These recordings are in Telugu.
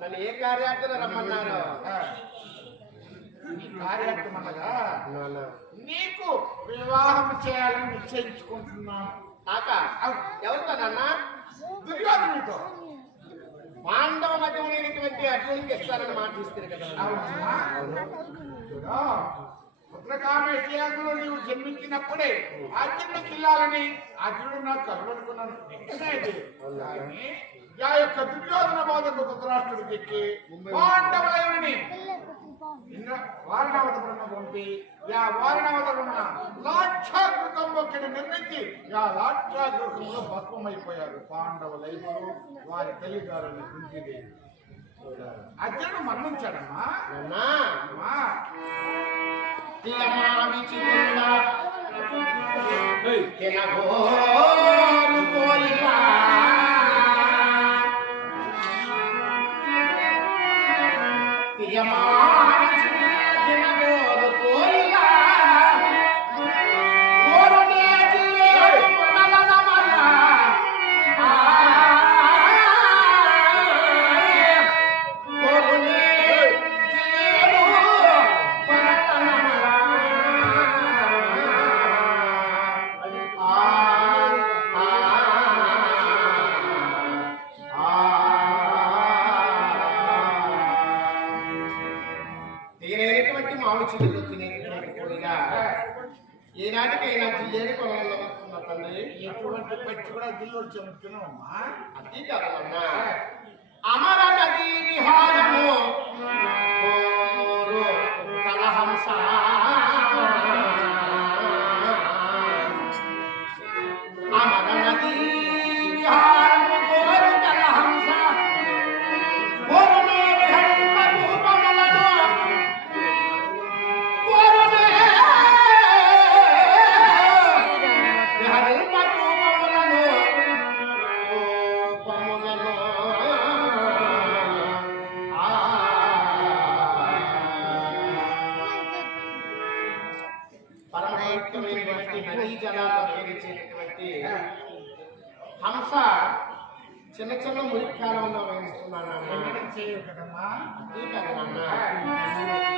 నన్ను ఏ కార్యార్థన రమ్మన్నారు? కార్యక్రమనగా నీకు వివాహం చేయాలని నిశ్చయించుకుంటున్నాను. ఎవరితో నాన్న? దుర్యోధనుడితో. పాండవ మధ్య లేనటువంటి అర్జునుడికి ఇస్తారని మాట ఇస్తారు కదా. పుత్రకామేశ్వరంలో నీవు జన్మించినప్పుడే అర్జునుడికి వెళ్ళాలని అర్జునుడు నాకు కలవనుకున్నాను. ఆ యొక్క దుర్యోధన బాధకు ధృతరాష్ట్రుడికి ఎక్కి పాండవులని వారణావతములను పంపి ఆ వారణావతమున లాక్షాగృహం ఒకటి నిర్మించి ఆ లాక్షాగృహంలో భస్మమైపోయారు పాండవులైదురు, వారి తల్లిగారుని కుంతిదేవి. అర్జునుడు మరణించాడమ్మా. ఈనాటికైనా జిల్లేని కొనంలో తండ్రి ఎటువంటి పచ్చి కూడా జిల్లు చెబుతున్నావమ్మా. అది కాదమ్మా, అమర నదీ విహారము కలహంస అమర నదీ విహారము కోరు కలహంస కోరునే విహరింప రూపములను కోరునే విహరింప రూపములను రూపములను పరమపవిత్రమైనటువంటి నదీ జలాలు వేయించేటటువంటి హంస చిన్న చిన్న మురికాలంలో వేయిస్తున్నాను చేయవు కదమ్మా. అది కదా నాన్న.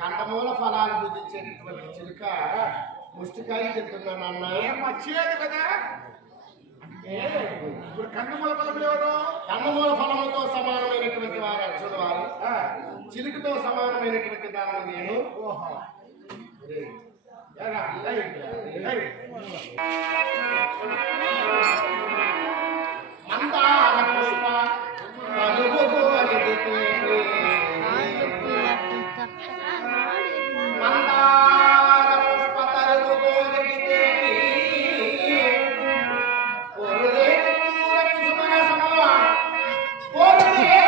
కందమూల ఫలాలు భుజించేటటువంటి చిలుక ముష్టికాయ తింటున్నాను అన్న. ఏం వచ్చేది కదా అంటే ఇప్పుడు కందమూల ఫలం ఎవరు? కందమూల ఫలముతో సమానమైనటువంటి వారు అర్జునుడు వారు, చిలుకతో సమానమైనటువంటి దానిని నేను. ఓహో ఎరా లై లై మందార పుష్ప పలుగుగోలిదితే. మందార పుష్ప తరుగుగోలిదితే. కోరులేని తీరని సుమన సమవ. కోరులే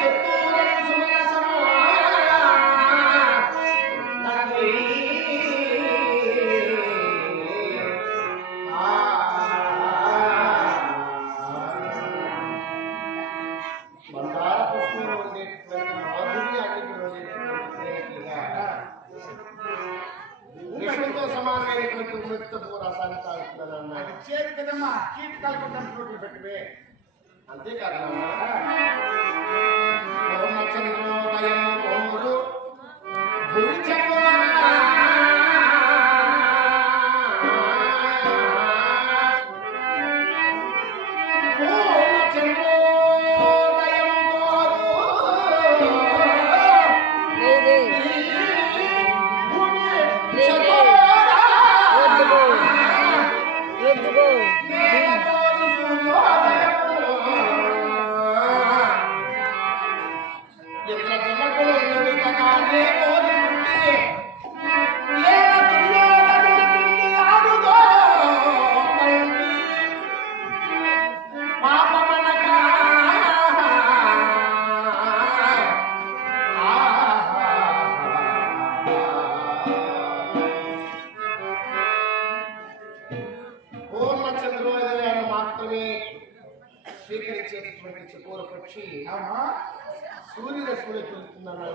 తుత్తూరని సుమన సమవ. తండ్రి మందార పుష్పంలో ఉండేటువంటి మాధుర్య అన్నిటిలో విష్ణుతో సమానమైనటువంటి ఉమెత్తపు రసాన్ని తాగుతున్నాను అన్నాడు. చేరు కదమ్మా చీట్ కలుపుతాం రోడ్లు పెట్టివే అంతేకాదమ్మా, చంద్రోదయం ఓరు చంద్రోదయాన్ని మాత్రమే స్వీకరించేటటువంటి చకోర పక్షి అవునా సూర్యరశ్మిలోకి వెళ్తున్నాను.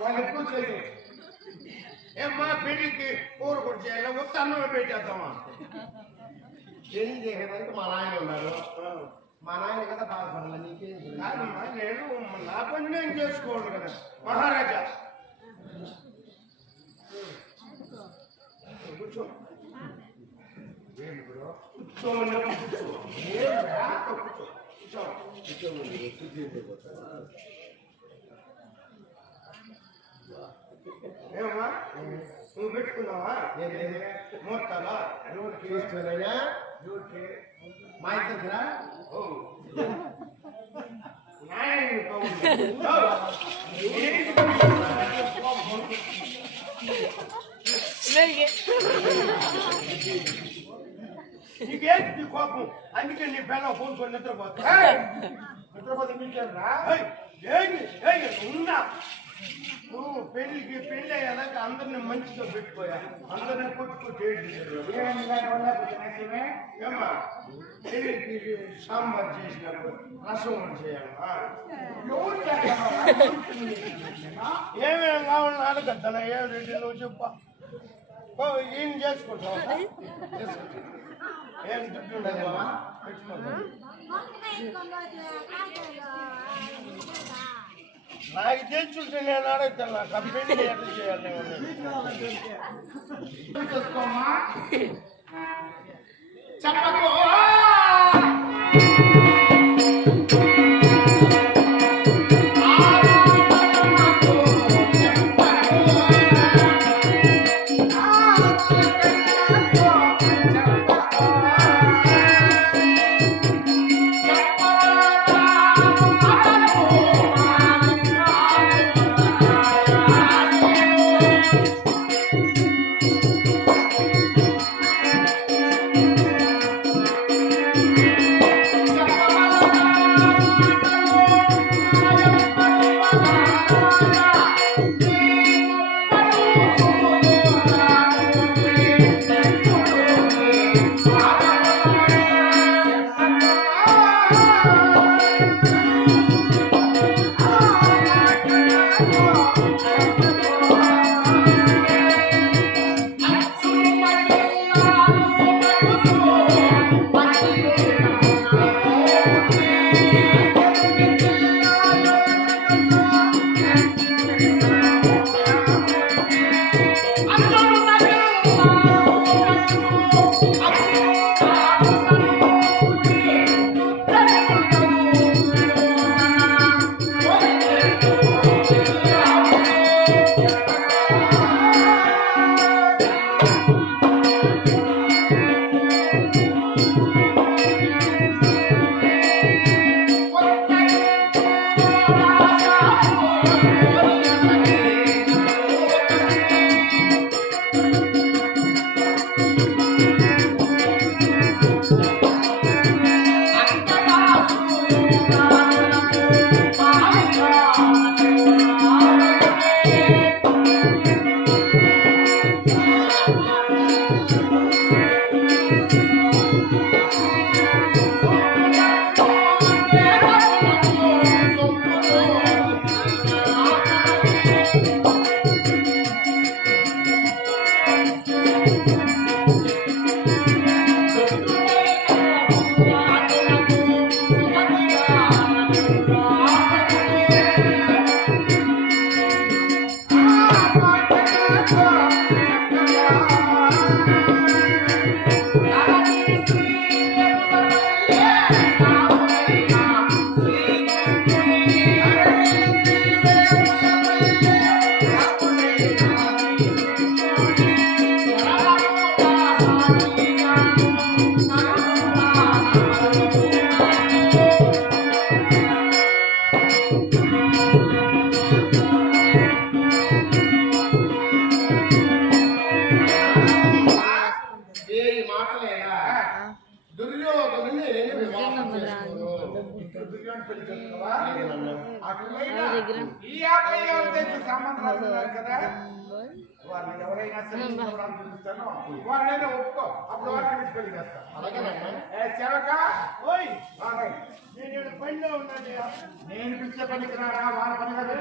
వాళ్ళు ఎక్కువ చేసి ఏమ్మా పెళ్లికి కూర కూడా చేయాలి మొత్తం అన్నం పెట్టేద్దామా పెళ్లి చేసేదానికి మా నాయన ఉన్నారు. మా నాయన కదా బాధపడాలి, నీకేం తెలుసు? కాదమ్మా, నేను నా పని నేను చేసుకోవాలి కదా మహారాజా. కూర్చో ఏమమ్మా నువ్వు పెట్టుకున్నావా మోస్తాలా చూస్తున్నాయా మా ఇద్దరు నీకేంటి నీ కోపం? అందుకే నీ పిల్లలు ఫోన్ నిద్రపోతా నిద్రపోతే మీకేరా ఉన్నా నువ్వు పెళ్లికి పెళ్లి అయ్యాక అందరిని మంచిగా పెట్టుకోయా, అందరిని కొట్టుకుంటే ఏమ్మా పెళ్లికి సాంబార్ చేసినప్పుడు రసం చేయాలా ఏమేమి కావాలని అడగద్దా? ఏం రెడ్డి నువ్వు చెప్పా ఏం చేసుకుంటావు? ఏం దుడ్డు ఉండదు నాకు తెలుసుంటే నేను అడుగుతాను. నాకు ఆ పెళ్లి ఎట్లా చేయాలి? చెప్పకో అటువైనా ఈ 50,000 తెచ్చి సంబంధాలు ఉన్నారు కదా వాళ్ళని ఎవరైనా సరే ఇష్టపడాలని చూపిస్తాను వాళ్ళైనా ఒప్పుకో అప్పుడు వాళ్ళని పెళ్లి చేస్తాను అలాగేనమ్మా. చెవక ఓయ్ నేను పనిలో ఉన్నాను నేను పిలిచే పనికి రారా వాళ్ళ పని కదా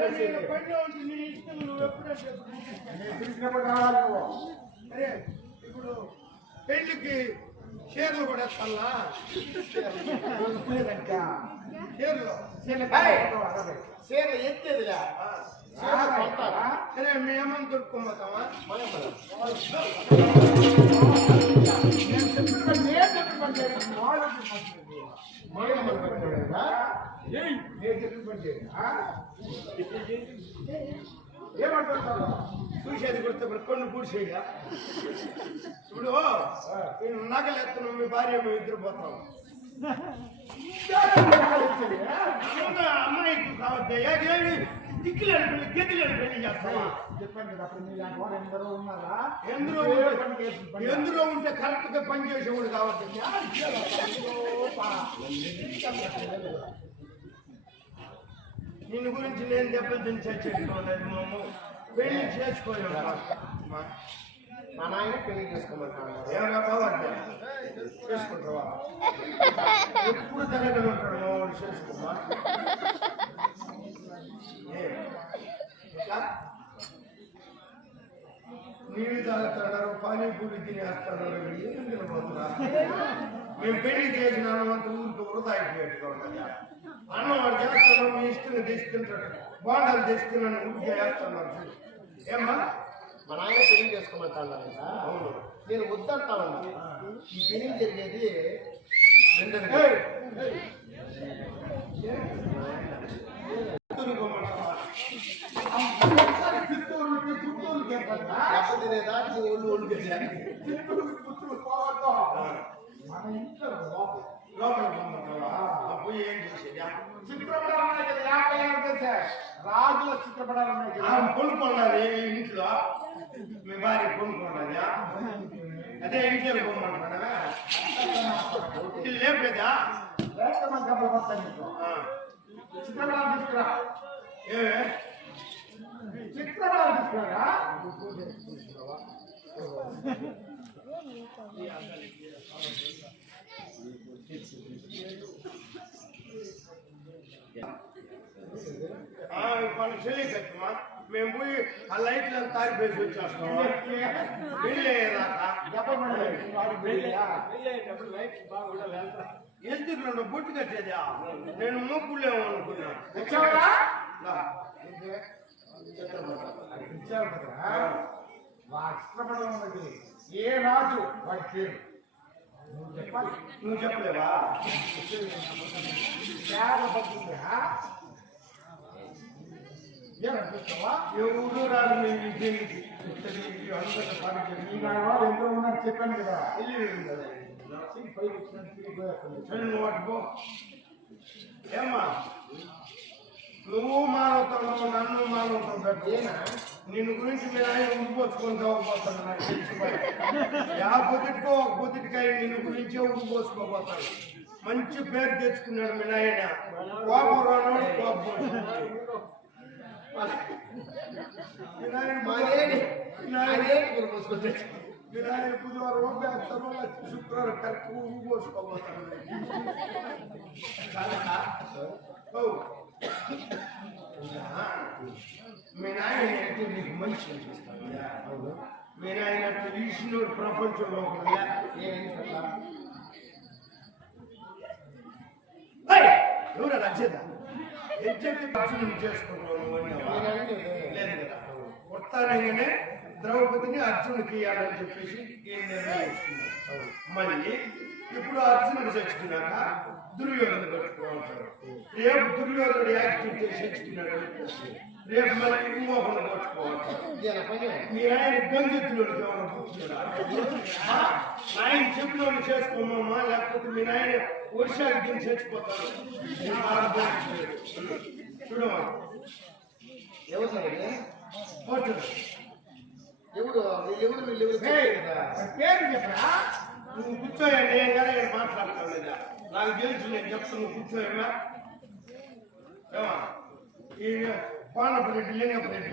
పనిలో ఉంటుంది నీ ఇష్టం నువ్వు ఎప్పుడంటే నేను పిలిచినప్పుడు రావాలి నువ్వు అరే ఇప్పుడు పెళ్లికి షేర్లు కూడా వేస్తాలా చీర ఎత్తేదిరా సరే మేమని దొరుకుపోతామా ఏమంటారు చూసేది కొడితే ఇప్పుడు కొన్ని పూడ్చేయ ఇప్పుడు నేను నగలు ఎత్తను మీ భార్య మేము ఇద్దరు పోతాం అమ్మాయికి కావద్దయ్యా దిక్కులేని పెళ్లి గెద్దులేని పెళ్లి చేస్తావా చెప్పండి కదా అప్పుడు ఎందరో ఉన్నారా ఎందరో ఉంటే కరెక్ట్ గా పని చేసేవాడు కావద్దు నిన్ను గురించి నేను దెబ్బలు తిని చచ్చేట్టుకోలేదు మాము పెళ్లి చేసుకోలేము మా నాయన పెళ్లి చేసుకోమంటాను. ఏమన్నా బాగుంటే చేసుకుంటావా ఎప్పుడు తిరగని ఉంటాడు మా వాడు చేసుకోమా నీళ్ళు తాగుతాడారు పానీపూరి తినేస్తాడారు ఏం తినబోతున్నా మేము పెళ్లి చేసినాను అంత ఊరికి వృధా అయిపోయేట్టుగా ఉండదు అన్నం వాడు చేస్తాను మీ ఇష్టం తీసుకుంటాడు బాండాలు తీసుకున్నాను ఊరికి వేస్తున్నాను ఏమ్మా మా నాయన పెళ్లి చేసుకోమంటాను కదా. అవును నేను వద్దంటా ఉన్నా. ఈ పెళ్లి జరిగేది దాటి ఒళ్ళు ఒళ్ళు మన ఇంట్లో లోపల పోయి ఏం చేసేది రాజుల చిత్రపటాలు కొనుక్కోండి ఇంట్లో మీ భార్య కొనుక్కోండి అదే ఇంట్లో కొనుక్కుంటున్నా లేపేదా చిత్రపటాలు తీసుకురా ఏమే చిత్రపటాలు తీసుకురా మన చెల్లి కట్టమా మేము పోయి ఆ లైట్లను తారిపేసి వచ్చేస్తాం ఎందుకు బొట్టు కట్టేదా నేను మొక్కులేము అనుకున్నా ఏ రాజు వాడి పేరు నువ్వు చెప్పలేవా ఎవరు రాదు మేము ఎంతో ఉన్నారు చెప్పాను కదా ఏమ్మా నువ్వు మానవుతావు నన్ను మానవుతావు పెట్టేనా నిన్ను గురించి మీరు ఆయన ఉడిపోసుకొని కావపోతాను నాకు తెలిసిపోయి ఆ పొద్దుటికో ఒక పొద్దుటికాయ నిన్ను గురించే ఉడిపోసుకోపోతాను మంచి పేరు తెచ్చుకున్నాడు మీ నాయన కోపం రానాడు కోపం వినాయక బుధవారం వేస్తాను శుక్రవారం కరెక్ట్ ఊసుకోపోతాను మీ నాయన అంటే నీకు మంచి అనిపిస్తాను మీ నాయన విష్ణుడు ప్రపంచంలో ఎవరు రచయిత ఎగ్జాక్ట్ భాషను చేసుకుంటున్నావు లేదు కదా మొత్తానిగానే ద్రౌపదిని అర్జునుడికి ఇవ్వాలని చెప్పేసి ఈ నిర్ణయం తీసుకున్నాడు మళ్ళీ ఇప్పుడు అర్జునుడు చచ్చిపోయినాక దుర్యోధను కట్టుకోవాలంటారు రేపు దుర్యోధనుడు యాక్టివ్ చేసి చచ్చిపోయినాడు రేపు మళ్ళీ ఇంకొకరు కొట్టుకోవాలంటారు మీ ఆయన గంగెత్తులోకి ఎవరు కూర్చున్నాడు ఆయన చెప్పిన చేసుకోమమ్మా లేకపోతే మీ నాయన వర్షాలు దీన్ని చచ్చిపోతారు చూడమా ఎవరు ఎవరు ఎవరు వీళ్ళు పేరు చెప్పరా నువ్వు కూర్చోయండి నేను కదా ఇక్కడ మాట్లాడతాను లేదా నాకు తెలుసు నేను చెప్తాను నువ్వు కూర్చోయమ్మా ఈ కోనపు రెడ్డి లేనపు రెడ్డి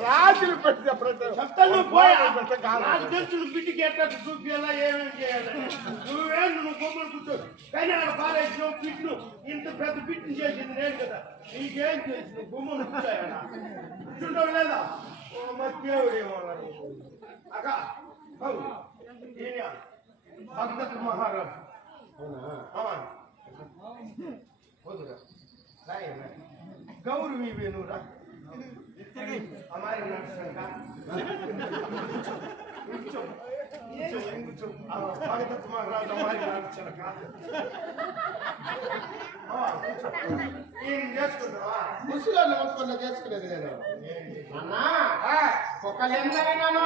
రాజులు పెట్టిన ప్రతి చెప్తాను పోయా నాకు తెలుసు బిడ్డకి ఎట్లా చూపించాలా ఏమేమి చేయాలి నువ్వేం నువ్వు బొమ్మలు కూర్చో కానీ అక్కడ పారేసినావు బిడ్డు ఇంత పెద్ద బిడ్డను చేసింది నేను కదా నీకేం చేసిన బొమ్మలు కూర్చోయాలా కూర్చుంటావు లేదా మధ్యవుడేమో అక్క ఈయన భగదత్ మహారాజు गौरवी वेणुरा हमारे भगत महाराज हमारे ముసలి మొత్తం చేసుకునేది నేను అన్నా కుక్కలు ఎందైనాను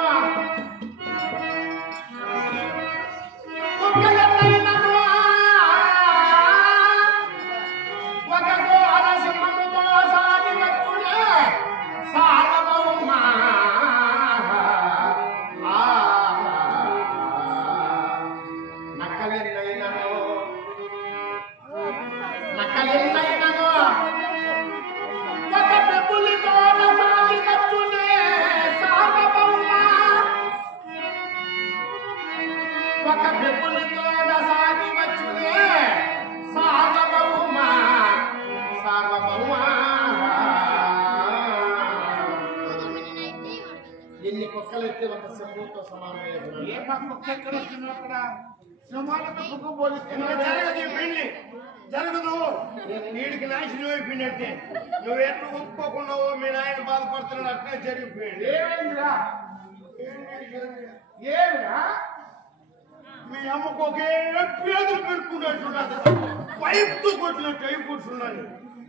ఎన్ని కుక్కలైతే ఒక సింహంతో సమానమే ఏ పక్క ఎక్కడ వచ్చినా అక్కడ సింహాలకు కుక్క పోలిస్తున్నా జరగదు పెళ్లి జరగదు వీడికి నాశనం అయిపోయినట్టే నువ్వు ఎట్లా ఒప్పుకోకున్నావో మీ నాయన బాధపడుతున్నాడు అట్లే జరిగిపోయింది ఏమైందిరా ఏమిరా మీ అమ్మకు ఒకే పేదలు పెట్టుకున్నట్టున్నది పైపుతో కొట్టినట్టు అయిపోతున్నాను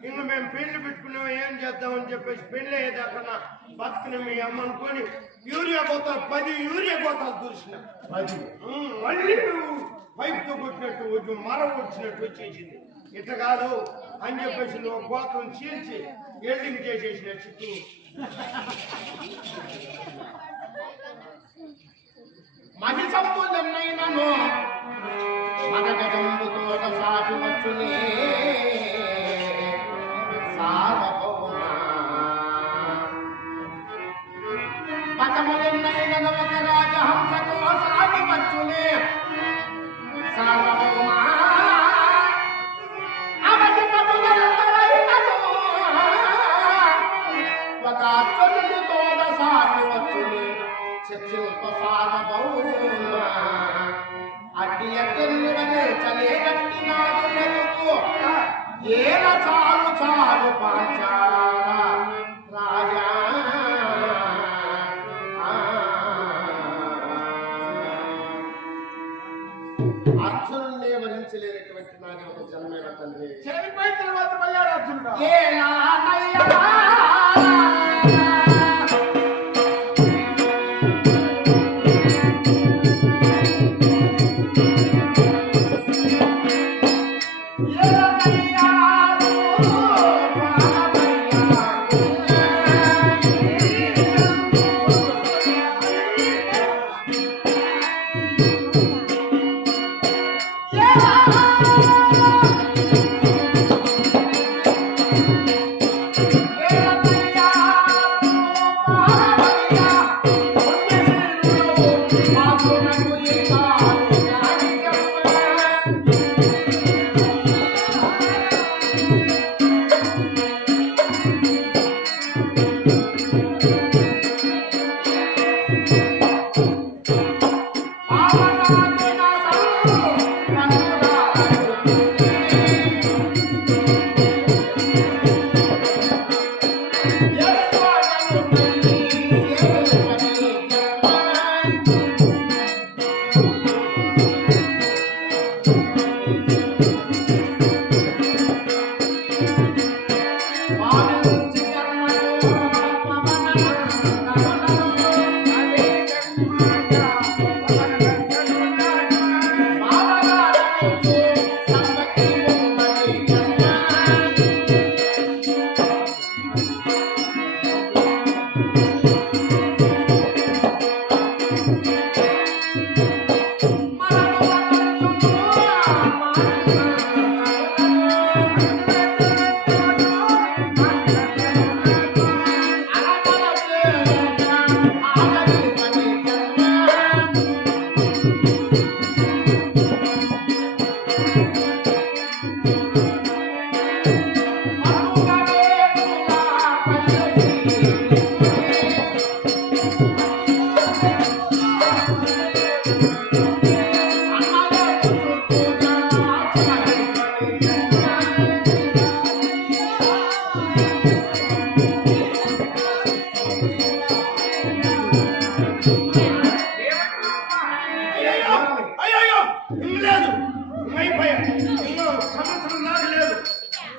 ఇంకా మేము పెళ్లి పెట్టుకున్నాం ఏం చేద్దామని చెప్పేసి పెళ్లి అయ్యేదాకన్నా బతుకుని మీ అమ్మ అనుకొని యూరియా పోతాలు 10 యూరియా పోతాలు చూసిన మళ్ళీ పైపుతో కొట్టినట్టు కొంచెం మరం వచ్చినట్టు వచ్చేసింది ఇట్లా కాదు అని చెప్పేసి నువ్వు గోతం చీల్చి ఎల్డింగ్ చేసేసిన చుట్టూ మది సంపులన్నైనను మదగజంబుతోట సాటి వచ్చునే సార్వభౌమా పదములెన్నైనను ఒక రాజహంసతో సాటి వచ్చునే సార్వభౌమా అవధి పదులందరైనను ఒక అర్జునుడితోట సాటి వచ్చునే శిల్ప సార్వభౌమ అడ్డి ఎక్కడివనే చలే కట్టినాడు నదుకు ఏల చాలు చాలు పాంచాల రాజా అర్జునుడినే వరించలేనటువంటి నాది ఒక జన్మైన తండ్రి చనిపోయిన తర్వాత మళ్ళీ అర్జునుడా ఏలా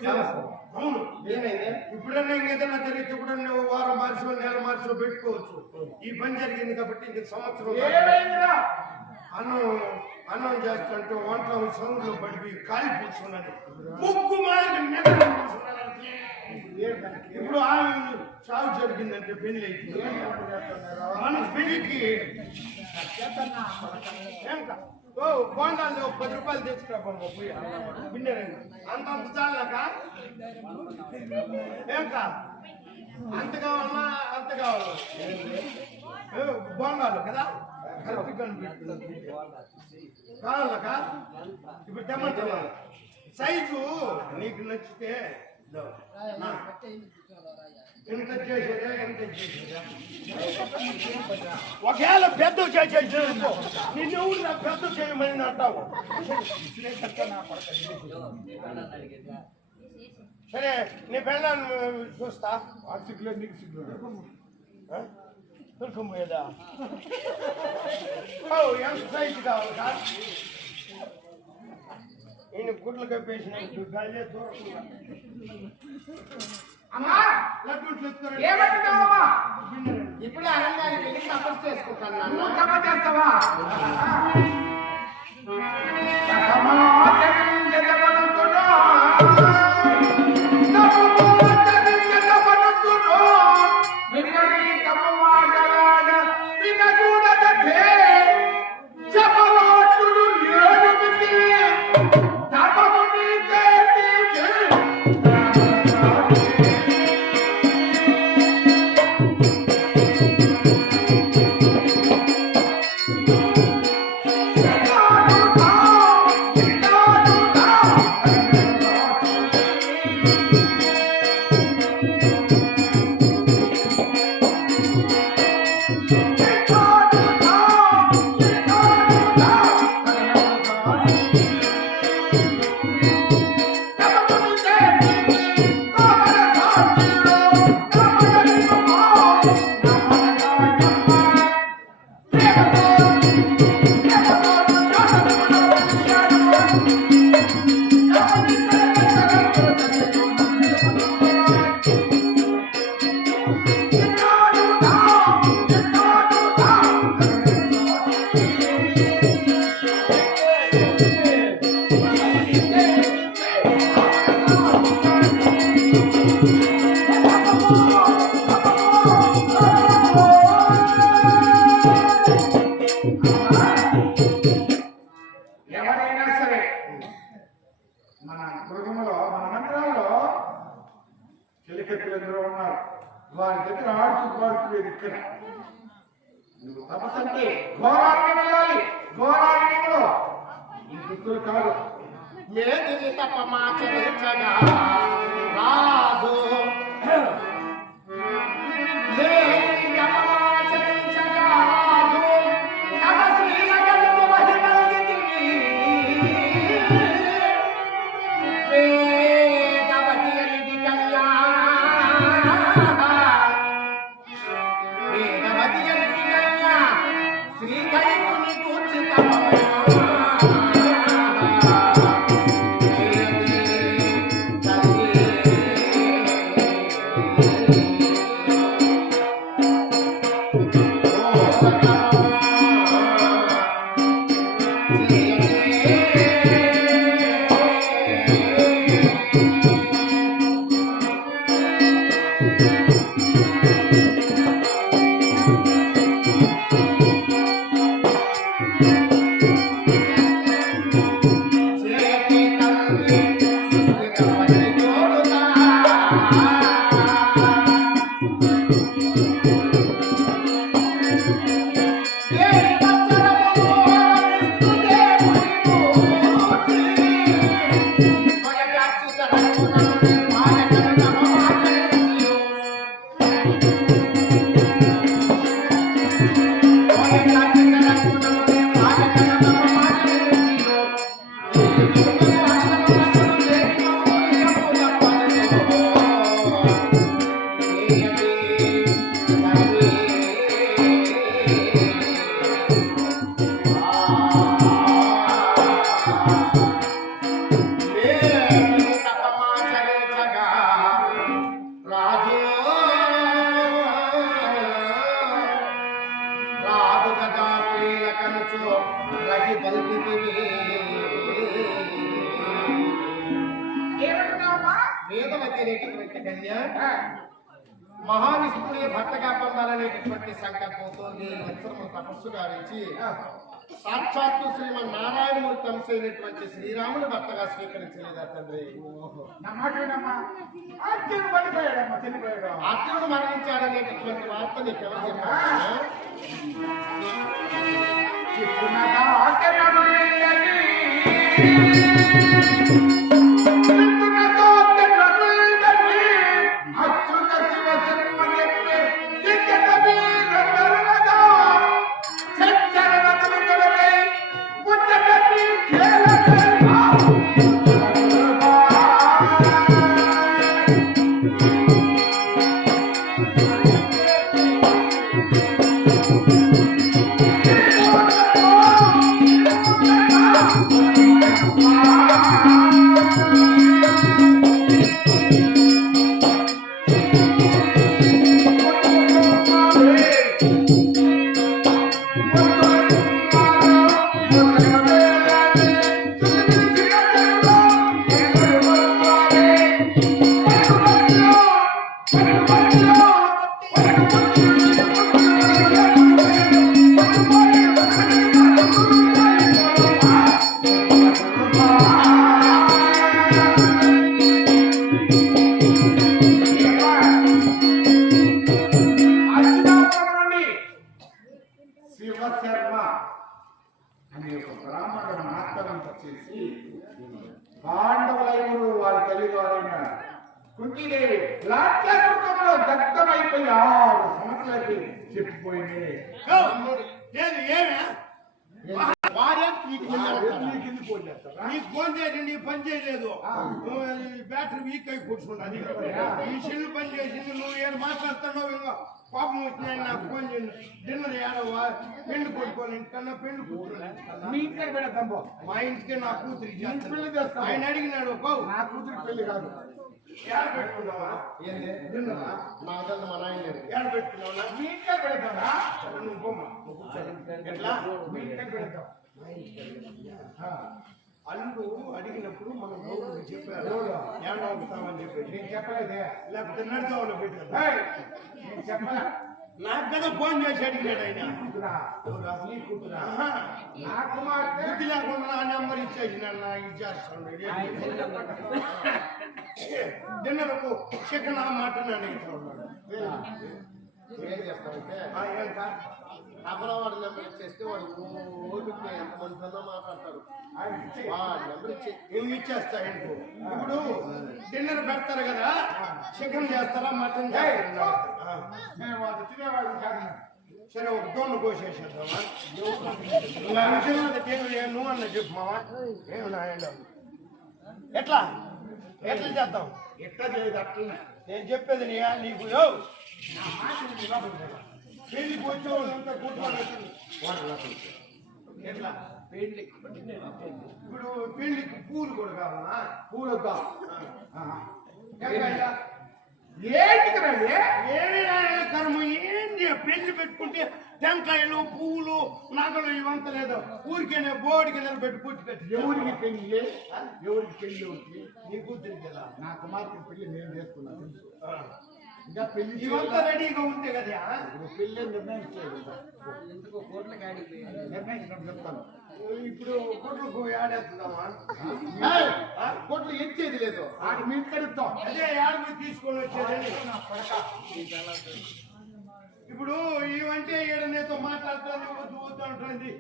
అవును. ఏమైంది? ఇప్పుడన్నా ఇంకేదన్నా జరిగితే కూడా నువ్వు వారం మార్చో నెల మార్చో పెట్టుకోవచ్చు. ఈ పని జరిగింది కాబట్టి ఇంక సంవత్సరం ఏమైందిరా? అన్నం చేస్తుంటే వంటలో సౌండ్లో పడిపోయి కాలి కూర్చున్నాను. ముక్కు మారి మెదడు కూర్చున్నాను. ఇప్పుడు ఆమె చావు జరిగిందంటే పెళ్లి అయింది. మన పెళ్లికి ఓ బోండాలు 10 రూపాయలు తెచ్చుకురా బాబు పోయి బిన్నెరండి. అంత చాలక ఏం కా అంత కావాలన్నా అంత కావాలా బోండాలు కదా కావాలక ఇప్పుడు తెమ్మంటావా? సైజు నీకు నచ్చితే ఎంత చేసేదా ఒకవేళ పెద్ద చేసేది నిన్ను ఎవరు పెద్ద చేయమని అంటావు. సరే నీ పెళ్ళాన్ని చూస్తా. ఆ సిగ్గులో నీకు సిగ్గు. తులుకుపోయేదా? ఎంత సైజు కావాలి సార్? ఈయన గుడ్లు కప్పేసిన అమ్మా లడ్డు ఏమంటున్నావమ్మా? ఇప్పుడు అనంగానికి వెళ్ళి తపస్సు చేసుకుంటాను నాన్న. నువ్వు తప్ప చేస్తావా? ఎవరైనా సరే మన గృహంలో మన మందిరాల్లో చెలికత్తెలందరూ ఉన్నారు. వారి దగ్గర ఆడుతూ పాడుతులేదు. ఇక్కడ నువ్వు తపస్సంటే ఘోరాన్ని వెళ్ళాలి. ఘోరాల్లో ఈ దుక్కులు కాదు. ఏది తపమాచరించగా రాదు, ఏది తపమాచరించగా రాదు, తమ శ్రీలగను మహిమల్గితివి. వేదవతి అలిది కళ్యాణ, వేదవతి అలిది కళ్యాణ, శ్రీకైకుని కూర్చి భాగ్యవతి అనేటటువంటి కన్య మహావిష్ణువుని భర్తగా పొందాలనేటటువంటి సంకల్పంతో నేను వత్సరము తపస్సు గావించి సాక్షాత్తు శ్రీమన్నారాయణమూర్తి అంశ అయినటువంటి శ్రీరాముని భర్తగా స్వీకరించలేదా తండ్రి? అర్జునుడు మరణించాడనేటటువంటి వార్త నీకు ఎవరు చెప్పారు? శివశర్మ అనే ఒక బ్రాహ్మణుడు మాత్రమంత చేసి పాండవులైన వారి తల్లిగారైన కుంతీదేవి లాట్యాకృతంలో దగ్ధమైపోయి 6 సంవత్సరాలకి చెప్పిపోయింది. నీకు ఫోన్ చేయండి, నీ పని చేయలేదు, బ్యాటరీ వీక్ అయి కూర్చుంటాను. ఈ సెల్ పని చేసింది, నువ్వు ఏం మాట్లాడుతున్నావు? ఇంకా పాపం వచ్చినాయి, నాకు ఫోన్ చేయండి. డిన్నర్ ఏడవా? పెళ్లి కొట్టుకోవాలి, ఇంకన్నా పెళ్లి కూతురు మీ ఇంటికి పెడతాం మా ఇంటికి నా కూతురికి పెళ్లి చేస్తాం. ఆయన అడిగినాడు, బావు నా కూతురికి పెళ్లి కాదు. ఏడ పెట్టుకున్నావా? డిన్నరా? మా వద్ద మా నాయన లేడు. ఏడ పెట్టుకున్నావా? మీ ఇంటికి పెడతారా? నువ్వు పోమ్మా, నువ్వు కూర్చో. ఎట్లా? మీ ఇంటికి పెడతాం. అల్లుడు అడిగినప్పుడు మనం గౌరవం చెప్పారు, ఏడ అవుతామని చెప్పేసి. నేను చెప్పలేదే. లేకపోతే నడిచేవాళ్ళు పెట్టారు. నేను చెప్పలే. నాకు కదా ఫోన్ చేసి అడిగినాడు ఆయన. కూతురా? ఎవరా? నీ కూతురా? ఆహా. నా కుమార్తె బుద్ధి లేకుండా నా నెంబర్ ఇచ్చేసినాడు, నాకు ఇచ్చేస్తాను. డిన్నర్కు చికెన్ మటన్ అడుగుతా ఉన్నాడు. ఏం చేస్తామంటే ఏం సార్? అమరవాడి నెంబర్ ఇచ్చేస్తే వాడు ఓపిక ఎంతమందితో మాట్లాడతాడు. వాడి నెంబర్ ఇచ్చి నువ్వు ఇచ్చేస్తా ఇంకో. ఇప్పుడు డిన్నర్ పెడతారు కదా, చికెన్ చేస్తారా మటన్ చేస్తారా? నేను వాళ్ళు తినేవాళ్ళు కాదు. సరే, ఒక దోణ కోసేసేద్దామా? నువ్వు అన్న చెప్పు మావా. ఏమి నాయన ఎట్లా ఎట్లా చేద్దాం? ఎట్లా చేయదు అట్లా. నేను చెప్పేది నీకు పెళ్లికి వచ్చేవాళ్ళంతా కూర్చోవాలి. ఎట్లా పెళ్లి? ఇప్పుడు పెళ్లికి పూలు కూడా కావాలా? పూలొద్దా? టెంకాయ ఏంటికి రండి? ఏమి కర్మ ఏంటి? పెళ్లి పెట్టుకుంటే టెంకాయలు పూలు నగలు ఇవంతా లేదు. ఊరికేనే బోర్డుకి పెట్టి పుట్టి కట్టి. ఎవరికి పెళ్లి? ఎవరికి పెళ్లి? ఎవరికి? నీ కూతురికి కదా. నా కుమార్తె పెళ్లి నేను చేసుకున్నాను తెలుసు. ఇంకా పెళ్లి ఇవంతా రెడీగా ఉంటే కదా. ఇప్పుడు పెళ్లి నిర్ణయించలేదు. నిర్ణయించడం చెప్తాను. ఇప్పుడు కొట్లకు ఆడేస్తున్నామా? కోట్లు ఎచ్చేది లేదు. ఆడి మీరు కడుగుతాం. అదే ఆడవి తీసుకొని వచ్చేది. ఇప్పుడు ఇవంటే ఏడనేతో మాట్లాడుతాను, వద్దు వద్దు అంటుంది.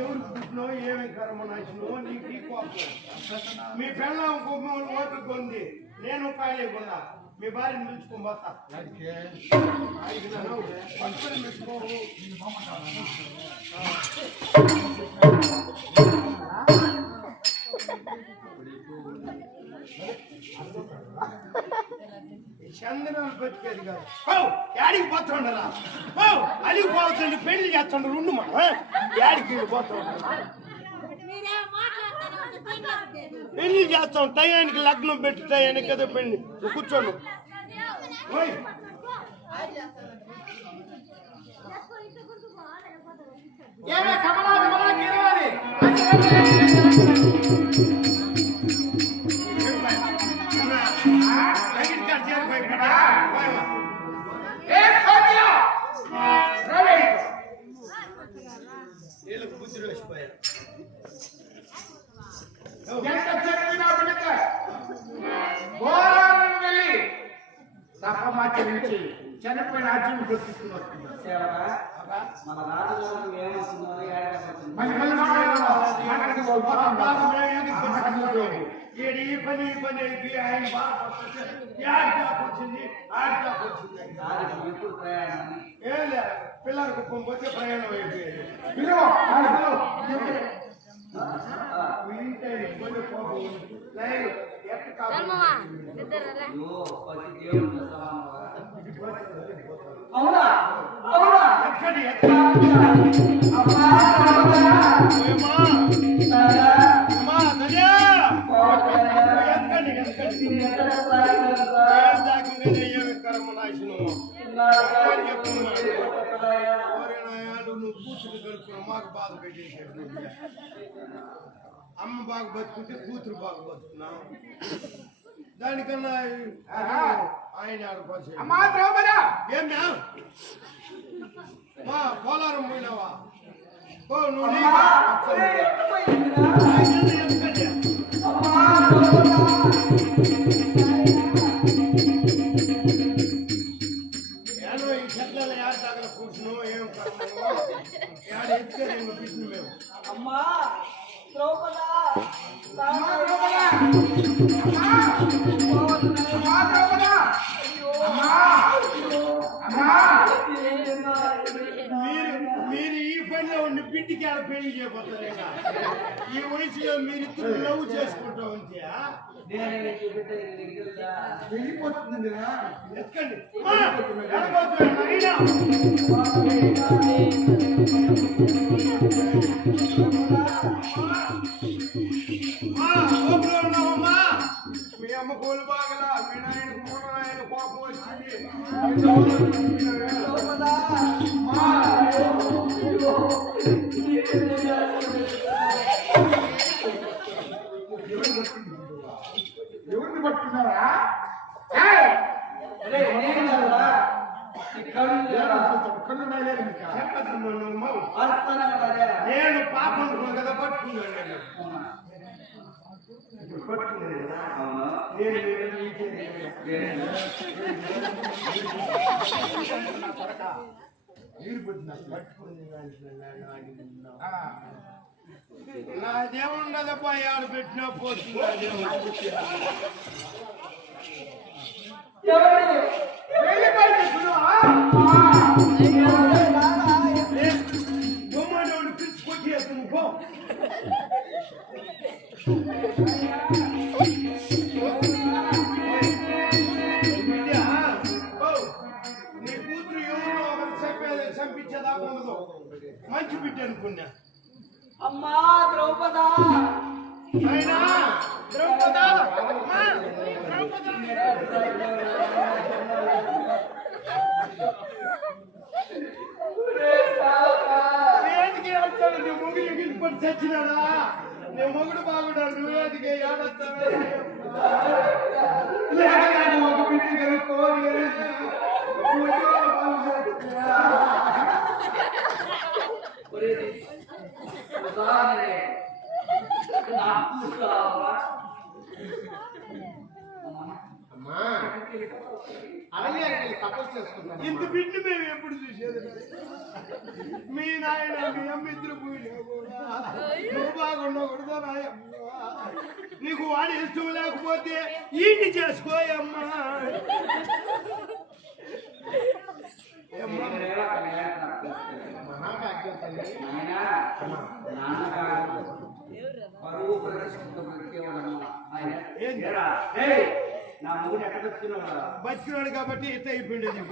ఎవరు పుట్టినో ఏమి కర్మ నాశనో నీకు ఈ కోపం. మీ పెళ్ళం కుటుంబంలో ఓపిక ఉంది, నేను కాలేకుండా మీ భార్యను పిలుచుకొని పోతా. పట్టుకొని పిలుచుకోవు. చంద్రనాలు బతికేది కాదు. యాడికి పోతుండరా? అడిగి పోతుంది, పెళ్లి చేస్తుండ్రు. రెండు మా యాడికి పోతుండ్రు. పెళ్లి చేస్తాం, టయానికి లగ్నం పెట్టి టయానికి కదా పెళ్లి. కూర్చోను. ఏమే కమలా విమలా కీరవాణి కూతురు వచ్చిపోయారు. ఎంత చనిపోయినా బిడ్డ ఘోరాలను వెళ్ళి సపమాచరించి చనిపోయిన అర్జును గుర్తిస్తున్న మన రాజుగారు ఏమవుతున్నారు ఏడు ఈ పని అయిపోయి ఆయన వచ్చింది ఎప్పుడు ప్రయాణం ఏం లేదు పిల్లల కుప్పం పోతే ప్రయాణం అయిపోయేది. అవునా అవునా ఎక్కడి నువ్వు కూతురు గడుపుకున్నావు మాకు బాధ పెట్టేసాడు. అమ్మ బాగా బతుకుంటే కూతురు బాగా బతుకున్నావు. దానికన్నా ఆయన ఏమ్యా మా పోలారం పోయినావా? ఓ నువ్వు ఏమో ఈ చెట్ల యాడ్ దగ్గర కూర్చున్నావు ఏం కర్మను యాడ ఎత్తే నేను పిచ్చిన మేము అమ్మా ద్రౌపదా మీరు ఈ పనిలో ఉండి బిడ్డకి ఆడ పెళ్లి చేయబోతారేనా? ఈ వయసులో మీరు ఇద్దరు లవ్ చేసుకుంటా ఉంటే వెళ్ళిపోతుంది ఎక్కండి మీ అమ్మ కోలు బాగలా మీ నాయన ఆయన కోపం వచ్చింది. ఎవరిని పట్టుకున్నారా? నేను పాపం కదా పట్టుకున్నాను. నాదేముండదబ్బా ఆడ పెట్టినా పోతుంది. బొమ్మడు పిచ్చి కొట్టేస్తుంది పో. నీ కూతురు ఎవరో ఒకరు చంపించేదాకా ఉండదు. మంచి బిడ్డ అనుకున్నా. అమ్మా ద్రౌపదా అయినా ద్రౌపదా అమ్మా, ద్రౌపదా ఏంటికి వెళ్తాడు? నీ మొగుడు ఎగిరిపడి చచ్చినాడా? నీ మొగుడు బాగున్నాడు, నువ్వేటికి ఏడొస్తావే? ఒక బిడ్డ కనుక్కోవాలి. అమ్మా అరణ్యానికి తపస్సు చేస్తున్నాం. ఇంత బిడ్డ మేము ఎప్పుడు చూసేది? మీ నాయన మీ అమ్మ ఇద్దరు పోయినా కూడా నువ్వు బాగున్నావు కూడా నాయమ్మ. నీకు వాడి ఇష్టం లేకపోతే ఈయన్ని చేసుకోయమ్మా. మహాభాగ్యం తల్లి. నా మూడు ఎక్కడ వచ్చినావు బతికినాడు కాబట్టి ఇట్ట అయిపోయింది.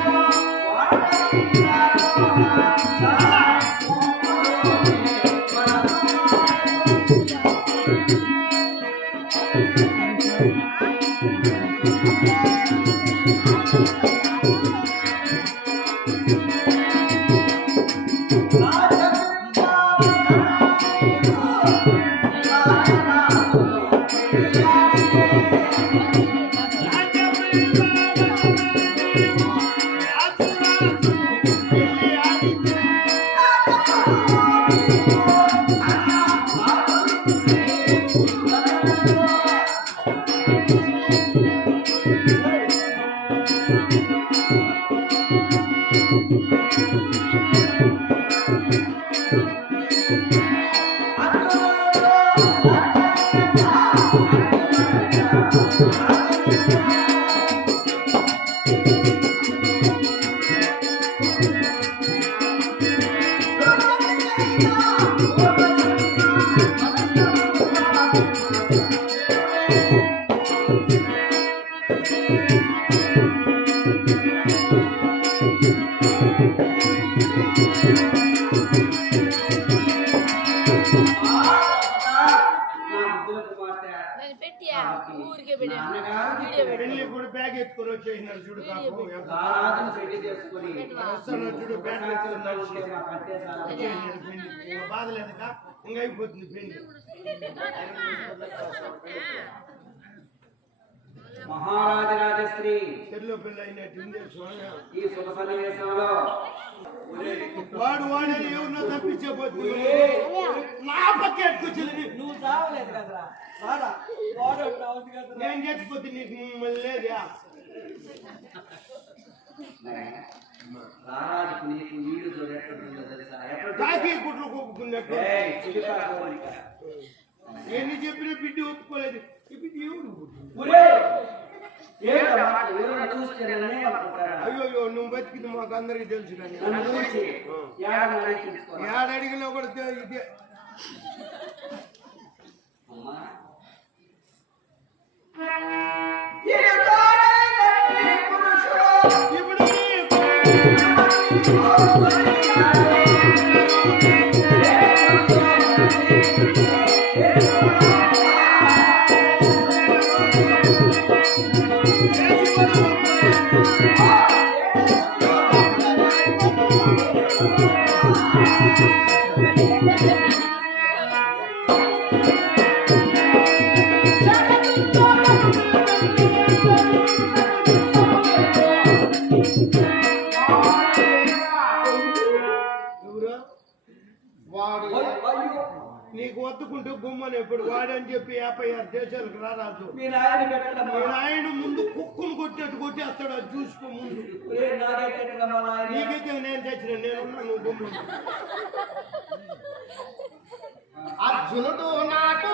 What? పెట్టియా ఊరికే పెళ్లి కూడా బ్యాగ్ ఎత్తుకొని వచ్చేసినారు చూడు కాకు పెళ్లి చేసుకుని వస్తున్నాడు చూడు బ్యాగ్ బాధ లేదుగా ఇంకా అయిపోతుంది పెళ్లి మహారాజ రాజశ్రీ చెల్లో పిల్ల అయినట్టు ఈ శుభ సన్నివేశంలో వాడు వాడని ఎవరినో తప్పించబోతుంది నా పక్క ఎత్తుకొచ్చింది నువ్వు చావలేదు కదరా రారా వాడు అవుతుంది కదరా నేను చచ్చిపోతే నీకు మళ్ళీ లేదా రారాజుకు నీకు వీడు దొరెట్టుందో తెలుసా కాకి గుడ్లు కొప్పుకున్నట్టు చిలికారు ఎన్ని చెప్పినా బిడ్డ ఒప్పుకోలేదు ఈ బిడ్డ ఎవడు అయ్యో నువ్వు బతికింది మాకు అందరికి తెలుసు కానీ ఏడ అడిగినా కూడా ఇదే ఇప్పుడు వాడు నీకు వద్దుకుంటూ గుమ్మని ఎప్పుడు వాడని చెప్పి 56 దేశాలకు రారాదు మీ నాయన పెట్టడం మీ ఆయన ముందు కుక్కును కొట్టేట్టు కొట్టేస్తాడు అది చూసుకో ముందు నీకైతే నేను తెచ్చిన నేనున్నా నువ్వు గుమ్మని అర్జునుడు నాకు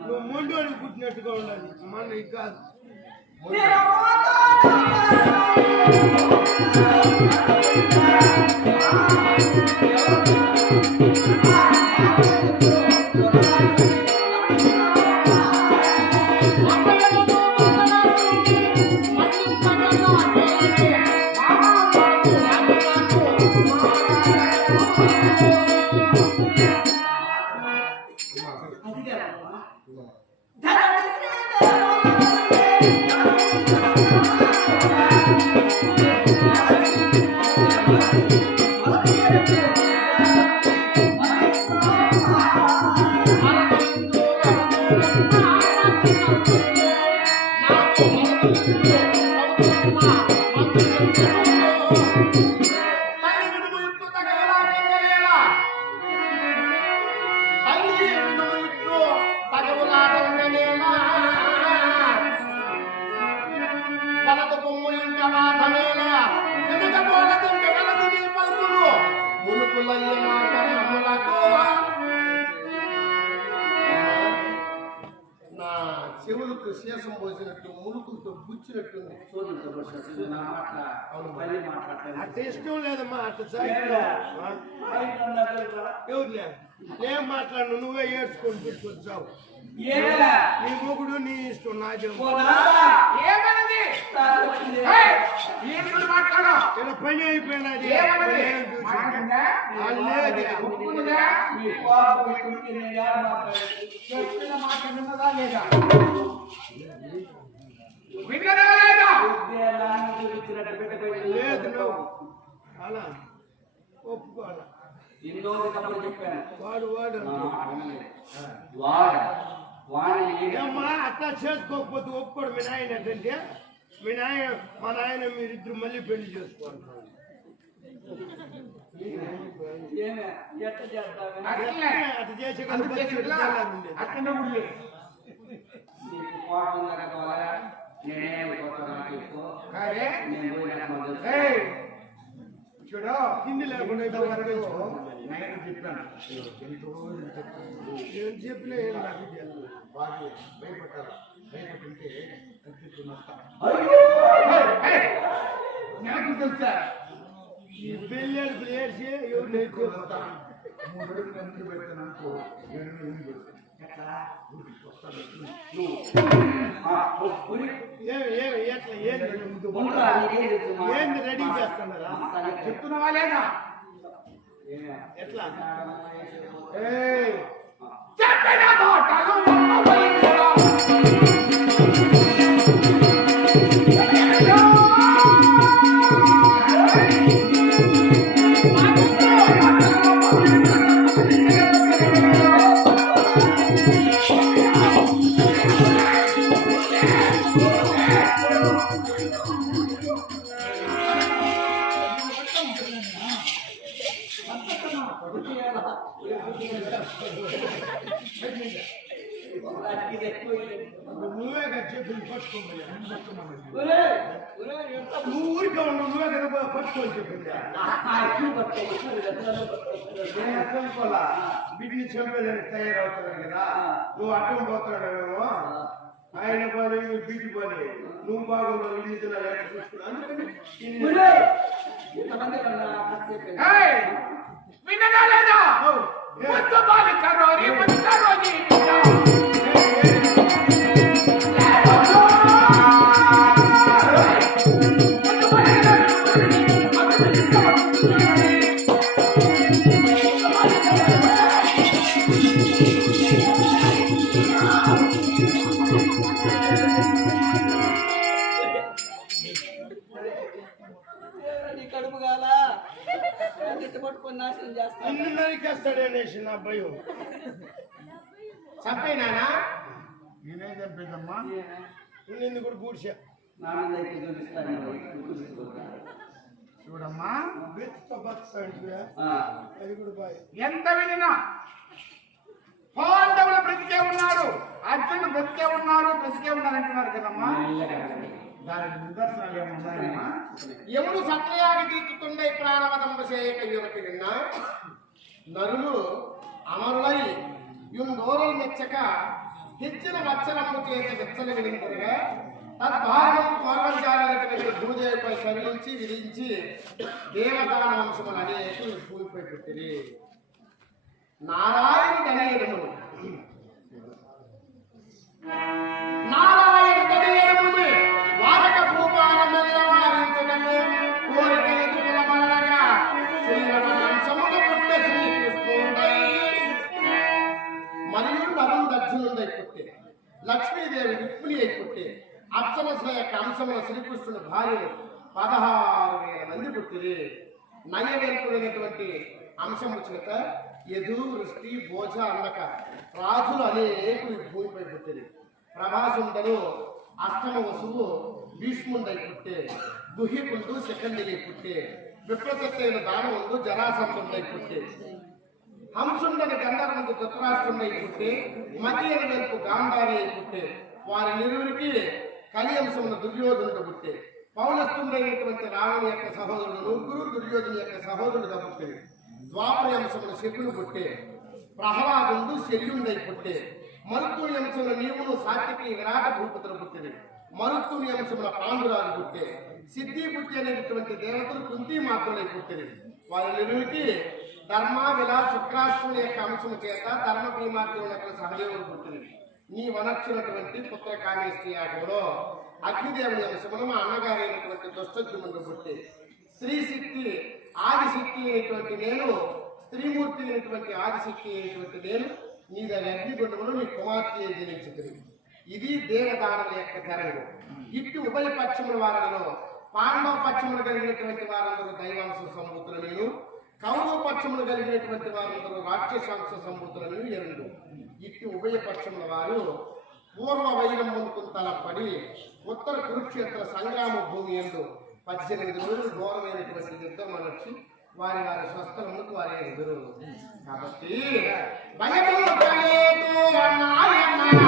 నువ్వు మొండోని పుట్టినట్టుగా ఉండాలి మన ఇది కాదు నా చెవులకు శేషం పోసినట్టు ములుకులతో గుచ్చినట్టుంది. అట్ట ఇష్టం లేదమ్మా అట్ట ఎవరులే నేను మాట్లాడు నువ్వే ఏడ్చుకొని తీసుకొచ్చావు. నీ మొగుడు నీ ఇష్టం నాదే పని అయిపోయినది లేదు నువ్వు అలా ఒప్పుకోవాలా వాడు వాడు అమ్మా అట్లా చేసుకోకపోతే ఒప్పుకోడు మీ నాయన ఏంటంటే మీ నాయన మా నాయన మీరిద్దరు మళ్ళీ పెళ్లి చేసుకుంటున్నారు. ఏమే ఎట్ట చేద్దామే అట్లనే అది చేసే అంత కదా చేసిట్లా అట్లనే ఉండి నీకు కోపం కదా నేనే చెప్పు అరే నేను పోయినా ఏయ్ చూడు తిండి లేకుండా అయితే వరకు నేను చెప్పాను ఎంతో నేను చెప్పిన ఏం నాకు తెలియదు. బాగా భయపడ్డారు భయపడుతుంటే కనిపిస్తున్నా నాకు తెలుసా ఈ పెళ్ళి ప్లేయర్స్ ఎవరు నేర్చుకో 3 రోజులు ముందు పెడతాను అనుకో 7 రోజులు పెడతాను ఎట్లా ఊరికి వస్తాను ఎట్లా ఏంది రెడీ చేస్తున్నారా చెప్తున్నావా లేదా ఎట్లా ఏయ్ చెప్పిన మాటలు నమ్మవలెనురా. నువ్వే కదా చెప్పింది పట్టుకోమని నువ్వు ఊరికే ఉండవు నువ్వే కదా పట్టుకోని చెప్పింది నేను అనుకోవాలా బిడ్డని చంపేదానికి తయారవుతున్నాడు కదా నువ్వు అడ్డం పోతున్నాడేమో ఆయన పని బీటి పని నువ్వు బాగున్నావు ఇది చూసుకున్నా అందుకని ఏయ్ వినగా లేదా ముద్దు బాలిక రోరి ముద్దు రోజి నీ కడుపు కాల పట్టుకొని నాశనం చేస్తాను ఇల్లు నరికేస్తాడనేసి నా భయం చంపేనానా నేనే చంపేదమ్మా నిన్ను కూడా పూడ్చా నాన్నదైతే చూపిస్తాను చూడమ్మా అది కూడా బాయ్ ఎంత వినినా పాండవులు బ్రతికే ఉన్నారు అర్జునుడు బ్రతికే ఉన్నారు అంటున్నారు కదమ్మా దానికి నిదర్శనాలు ఏమున్నాయమ్మా ఎవరు సత్రయాగి తీర్చుతుండే ప్రాణవదంబ చేయక యువతి విన్న నరులు అమరులై యుందోరలు మెచ్చక హెచ్చిన వచ్చరమ్ము చేత వెచ్చలు వినిందరుగా తద్భావం పూర్వజాలైనటువంటి భూదేవిపై కరుణించి విధించి దేవదాన వంశములు అనేక భూమిపై పెట్టిరి నారాయణుడు అనేయడము నారాయణుడనేయడముని వారక భూపాలమెల్ల వారించడము కోరిక ఎదుగులమనగా శ్రీరమణంశమున పుట్ట శ్రీకృష్ణుడై మరియు నరుందర్జునుడై పుట్టే లక్ష్మీదేవి రుక్మిణి అయి పుట్టే అప్సరస యొక్క అంశముల శ్రీకృష్ణుని భార్యలు 16,000 మంది పుట్టిరి నయ్యవేల్పుడైనటువంటి అంశము చేత యదు వృష్టి భోజ అన్నక రాజులు అనేకులు భూమిపై పుట్టిరి ప్రభాసుండను అష్టమ వసువు భీష్ముండై పుట్టే గుహ్యకుండు శకండిగై పుట్టే విప్రతైన దానముందు జరాసంధుండై పుట్టే హంసుండని గంధర్వందు ధృతరాష్ట్రుండై పుట్టే మతి అని వెలుపు గాంధారి అయి పుట్టే వారి నిరువురికి కలియంశమున దుర్యోధనుడు పుట్టే పౌలస్తుండైనటువంటి రావణి యొక్క సహోదరుడు గురు దుర్యోధను యొక్క సహోదరుడుగా పుట్టే ద్వాపర అంశమున శకుడు పుట్టే ప్రహ్లాదుండు శల్యుండై పుట్టే మరుత్తుని అంశమున నీవును సాత్వికి విరాట భూపతులు పుట్టిరి మరుత్తుని అంశమున పాండురాలు పుట్టే సిద్ధి పుట్టి అనేటువంటి దేవతలు కుంతి మాత్రులై పుట్టిరి వారి నిరువురికి ధర్మ విలా శుక్రాశ్రుని యొక్క అంశము చేత ధర్మ భీమాత్రుల యొక్క సహదేవుడు పుట్టిరి నీ వనర్చినటువంటి పుత్ర కామేశ్వరి యాగంలో అగ్నిదేవుని అంశమున మా అన్నగారైనటువంటి దుష్టద్యుముడు పుట్టి స్త్రీ శక్తి ఆదిశక్తి అయినటువంటి నేను స్త్రీమూర్తి అయినటువంటి ఆదిశక్తి అయినటువంటి నేను నీ దాని అగ్నిగుండములు నీ కుమార్తె జనించుతుంది ఇది దేవదానల యొక్క ధరలు ఇట్టి ఉభయ పక్షముల వారంలో పాండవ పక్షములు కలిగినటువంటి వారందరూ దైవాంశ సంభూతులు నేను కౌరవ పక్షములు కలిగినటువంటి వారందరూ రాక్షసాంశ సంభూతులను ఎరుడు ఇట్టి ఉభయ పక్షముల వారు పూర్వ వైరమ్ముకు తలపడి ఉత్తర కురుక్షేత్ర సంగ్రామ భూమి ఎందు 18 రోజులు ఘోరమైనటువంటి యుద్ధం అనర్చి వారి వారి స్వస్థలములకు వారి ఎదురు. కాబట్టి భయము కలేదు నాయనా.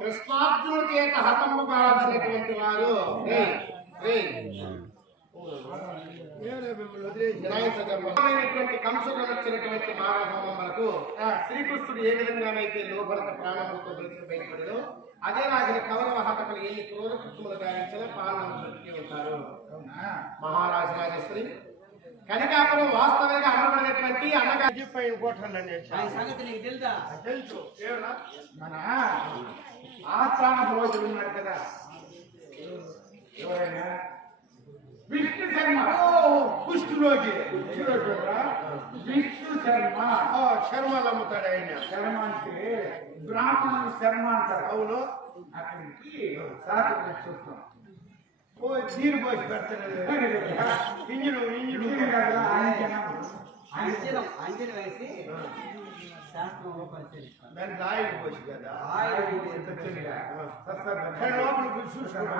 కృష్ణార్జునుడి చేత హతము కావాల్సినటువంటి వారు కంసుడు వచ్చినటువంటి మానవహోమములకు శ్రీకృష్ణుడు ఏ విధంగానైతే లోభరత ప్రాణములతో బయటపడదు, అదే రాజుల కౌరవ హతకులు ఎన్ని క్రూర కృత్యములు గావించిన పాలన బ్రతికి ఉంటారు. మహారాజు రాజేశ్వరి కనికాపురం వాస్తవంగా అమరబడినటువంటి అన్నగారి పైన కొట్టండి. సంగతి నీకు తెలుదా? తెలుసు. ఏమన్నా మన ఆస్థాన రోజులు ఉన్నారు కదా, ఎవరైనా విష్ణు శర్మ. కుష్ఠరోగి విష్ణు శర్మ. శర్మలు అమ్ముతాడు ఆయన. శర్మ అంటే బ్రాహ్మణులు శర్మ అంటారు. అవును. అక్కడికి సాధన చూస్తాం. ఓ నీరు పోసి పెడతాడు. ఇంజను అంజన వేసి శాస్త్రం పరిశీలిస్తాను. దానికి ఆయిల్ పోసి కదా. సరే, లోపల చూసాను.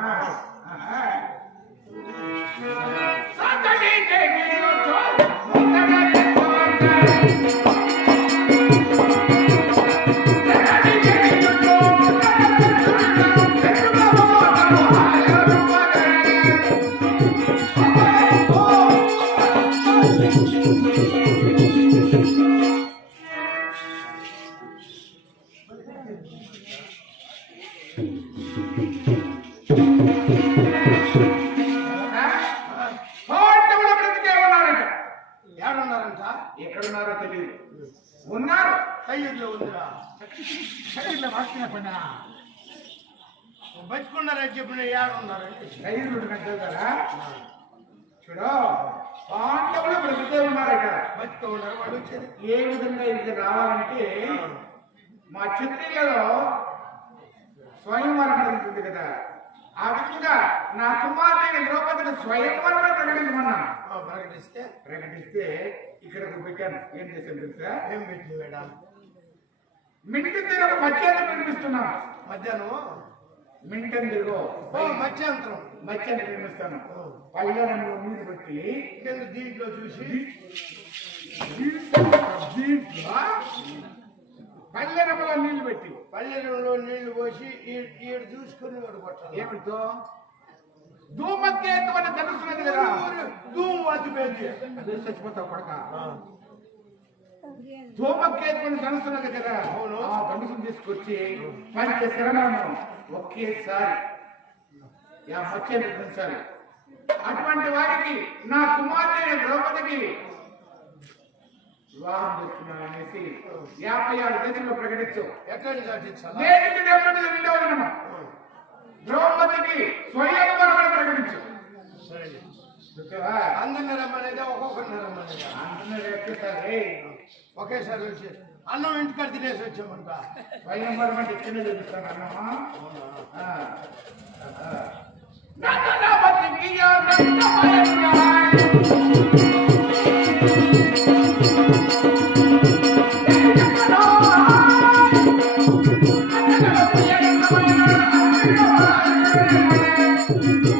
ఏడున్నారంట? ఎక్కడున్నారో తెలియదు. ఉన్నారు. సయ్యద్లో ఉందిరా. బతుకున్నారని చెప్పిన ఏడున్నారు? ధైర్యుడు కంటే కదా చూడు, పాండవులు బ్రతికే ఉన్నారట. బతుకు ఉన్నారు. వాళ్ళు వచ్చేది ఏ విధంగా ఇది రావాలంటే మా క్షత్రియులలో స్వయంవరం జరుగుతుంది కదా, ఆ విధంగా నా కుమార్తె ద్రౌపదిని స్వయంవరం ప్రకటించమన్నాను. ప్రకటిస్తే ఇక్కడకు పెట్టాను. ఏం చేశాను తెలుసా? ఏం పెట్టి మేడం? మింటి తిరుగు మధ్యాహ్నం నిర్మిస్తున్నాను. మధ్యాహ్నం మింటం తిరుగు మధ్యాంతరం మధ్యాహ్నం నిర్మిస్తాను. పల్లెరంలో నీరు పెట్టి దీంట్లో చూసి పల్లెరంలో నీళ్లు పెట్టి పల్లెరంలో నీళ్లు పోసి ఈడు చూసుకుని వాడు కొట్టాలి. ఏమిటో ధూమకేతు అని తెలుస్తున్నది కదా. ధూము అతిపోయింది. అదే చచ్చిపోతావు కొడక. ధూమకేతు అని తెలుస్తున్నది కదా. అవును. ఆ ధనుసును తీసుకొచ్చి పంచ శరణాలను ఒకేసారి మధ్య నిర్మించాలి. అటువంటి వారికి నా కుమార్తె ద్రౌపదికి వివాహం చేస్తున్నాను అనేసి 56 దేశంలో ప్రకటించు. ఎక్కడి కట్టించాలా? నేటికి రేపటి రెండవ దినము ద్రౌపదికి స్వయంవరం ప్రకటించు. సరే. ఓకేవా? అందరిని రమ్మనేదా ఒక్కొక్కరిని రమ్మనేదా? అందరూ ఎక్కుతారు. ఒకేసారి వచ్చి అన్నం ఇంటికాడ తినేసి వచ్చామంట. స్వయంవరం అంటే ఇక్కడే చెప్తాను అన్నమా. Thank you.